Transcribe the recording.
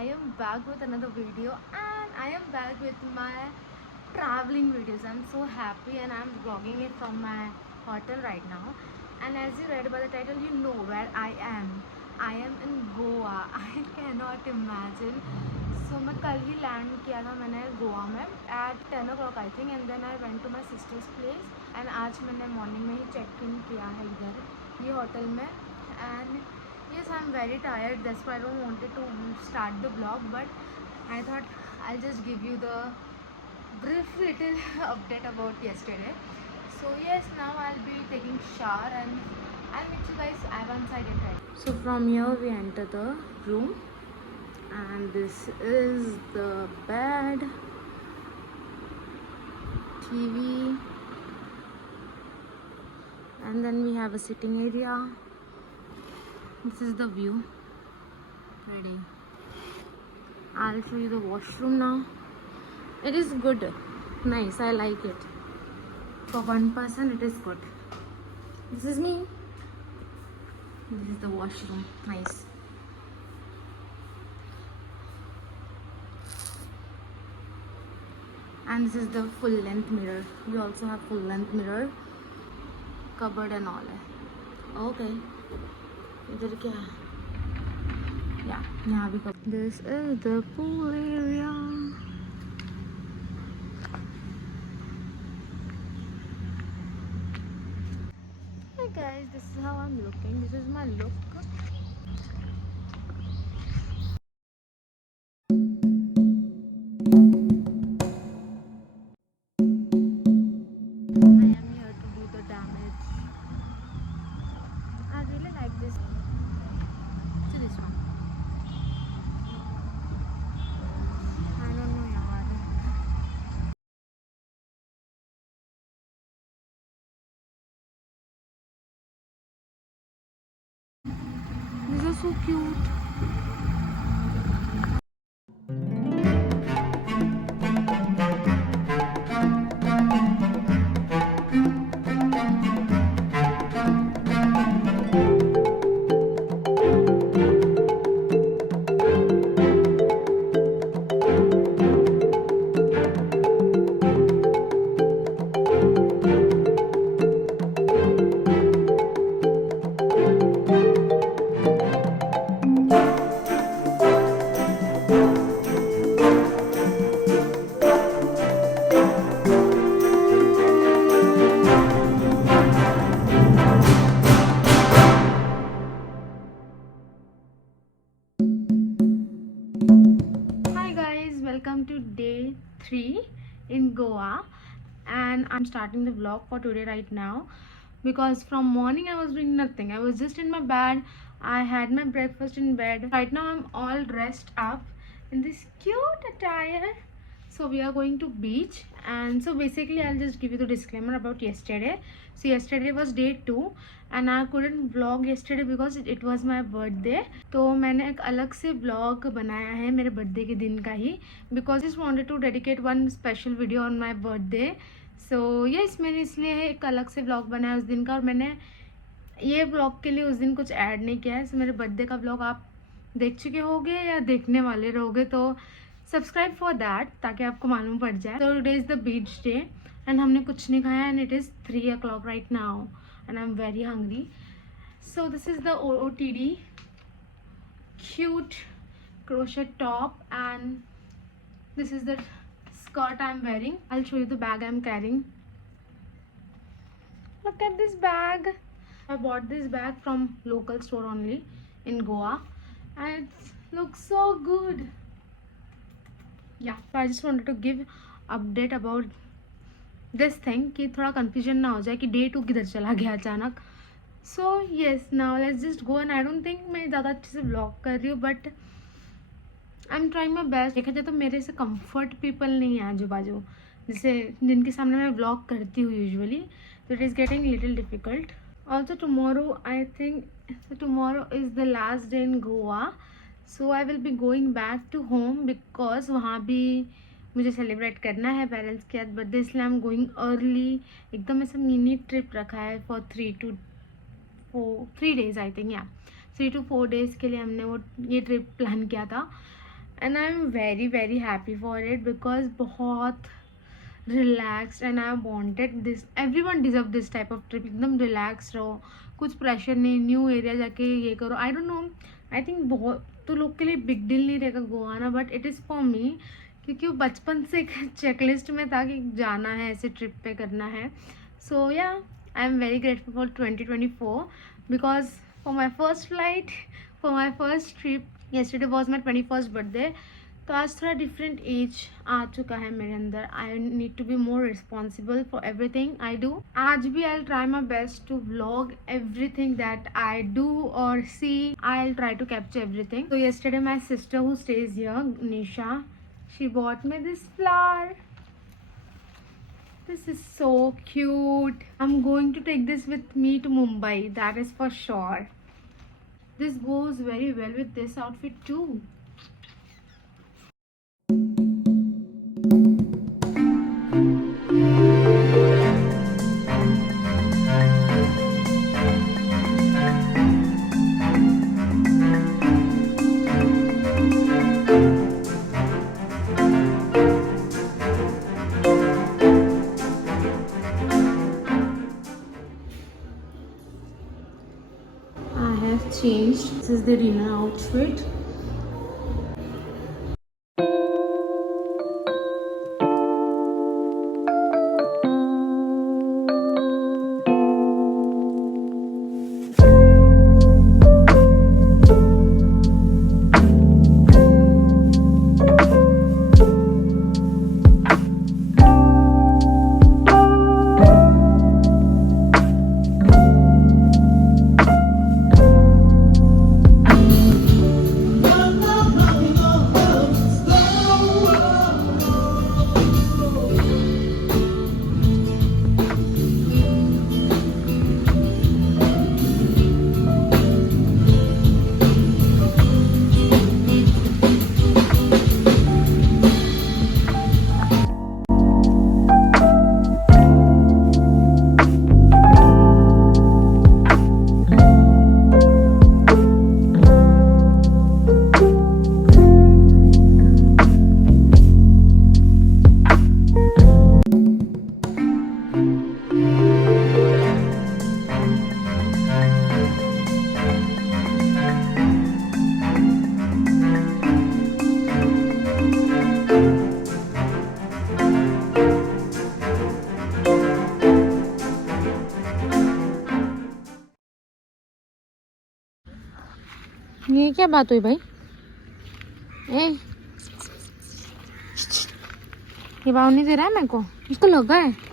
I am back with another video, and I am back with my traveling videos. I'm so happy, and I'm vlogging it from my hotel right now. And as you read by the title, you know where I am. I am in Goa. I cannot imagine. So मैं कल ही land किया था मैंने गोवा में at 10 o'clock I think, and then I went to my sister's place. And आज मैंने morning में ही check in किया है इधर ये होटल में. And yes, I'm very tired, that's why I don't wanted to start the vlog, but I thought I'll just give you the brief little update about yesterday. So yes, now I'll be taking shower and I'll meet you guys once I get ready. So from here we enter the room, and this is the bed, TV, and then we have a sitting area. This is the view. Ready. I'll show you the washroom now. It is good, nice, I like it. For one person it is good. This is me. This is the washroom, nice. And this is the full length mirror. We also have full length mirror, cupboard and all. Okay. इधर क्या या यहाँ भी कब. This is the pool area. Hey guys, this is how I'm looking. This is my look. I am here to do the damage. I really like this. See this one. I don't know yaar. These are so cute. Hi guys, welcome to day 3 in Goa, and I'm starting the vlog for today right now because from morning I was doing nothing. I was just in my bed. I had my breakfast in bed. Right now I'm all dressed up in this cute attire. So we are going to beach, and so basically I'll just give you the disclaimer about yesterday. So yesterday was day 2 and I couldn't vlog yesterday because it was my birthday. तो मैंने एक अलग से vlog बनाया है मेरे birthday के दिन का ही, because I just wanted to dedicate one special video on my birthday. So yes, मैंने इसलिए एक अलग से vlog बनाया उस दिन का, और मैंने ये vlog के लिए उस दिन कुछ ऐड नहीं किया है. So मेरे birthday का vlog आप देख चुके होगे या देखने वाले रहोगे, तो सब्सक्राइब फॉर दैट ताकि आपको मालूम पड़ जाए. तो today is the beach day and हमने कुछ नहीं खाया, and it is 3 o'clock right now and I am very hungry. So this is the OOTD cute crochet top, and this is the skirt I'm wearing. I'll show you the bag I'm carrying. Look at this bag. I bought this bag from local store only in Goa, and it looks so good. Yeah, so I just wanted to give update about this thing कि थोड़ा confusion ना हो जाए कि day 2 किधर चला गया अचानक. So yes, now let's just go, and I don't think मैं ज़्यादा अच्छे से vlog कर रही हूँ, but I'm trying my best. देखा जाए तो मेरे से comfort people नहीं है आजू बाजू, जैसे जिनके सामने मैं vlog करती हूँ usually, so it is getting little difficult. Also tomorrow I think, so tomorrow is the last day in Goa. So I will be going back to home because वहाँ भी मुझे सेलिब्रेट करना है पेरेंट्स के साथ birthday, इसलिए I am going early. एकदम ऐसा मिनी ट्रिप रखा है फॉर 3 days आई थिंक, या 3 to 4 days के लिए हमने वो ये ट्रिप प्लान किया था. and I'm very happy for it because बहुत relaxed and I wanted this. Everyone deserve this type of trip. एकदम relaxed रहो, कुछ pressure नहीं, न्यू एरिया जाके ये करो. I don't know, I think बहुत तो लोग के लिए बिग डील नहीं रहेगा गोवा ना, but it is for me क्योंकि वो बचपन से एक चेकलिस्ट में था कि जाना है, ऐसे ट्रिप पे करना है. सो या I am very grateful for 2024 because for my first flight, for my first trip. Yesterday was my 21st birthday. तो आज थोड़ा डिफरेंट एज आ चुका है मेरे अंदर. I need to be more responsible for everything I do. आज भी I try my best to vlog everything that I do और see. I try to capture everything. So yesterday my sister who stays here, Nisha, she bought me this flower. This is so cute. I'm going to take this with me to Mumbai, that is for sure. This goes very well with this outfit too. I have changed. This is the dinner outfit. ये क्या बात हुई भाई? ए, ये भाव नहीं दे रहा है मेरे को. इसको लगा है.